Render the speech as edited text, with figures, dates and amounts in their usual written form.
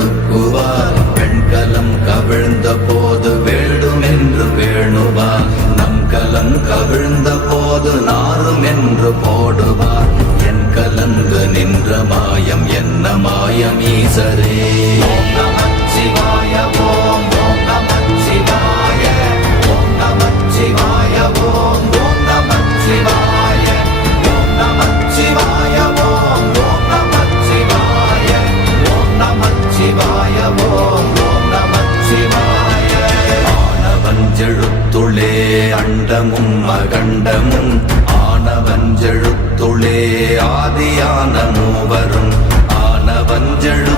ஒடுக்குவார். வெண்கலம் கவிழ்ந்த போது வேண்டுமென்று வேணுவார். நம் கலம் கவிழ்ந்த போது நாரும் என்று போடுவார். என் கலந்து நின்ற மாயம் என்ன மாயம் ஈசரே. ஓம் நமச்சிவாய ஓம் ஓம் நமச்சிவாய ஓம் நமச்சிவாய ஓம் ஓம் நமச்சிவாய ஓம் நமச்சிவாய ஓம் ஓம் நமச்சிவாய ஓம் நமச்சிவாய ஓம் ஓம் நமச்சிவாய. ஆனவஞ்செழுத்துளே அண்டமும் அகண்டமும் ஆனவஞ்செழுத்துளே ஆதியான மூவரும் ஆனவஞ்செழு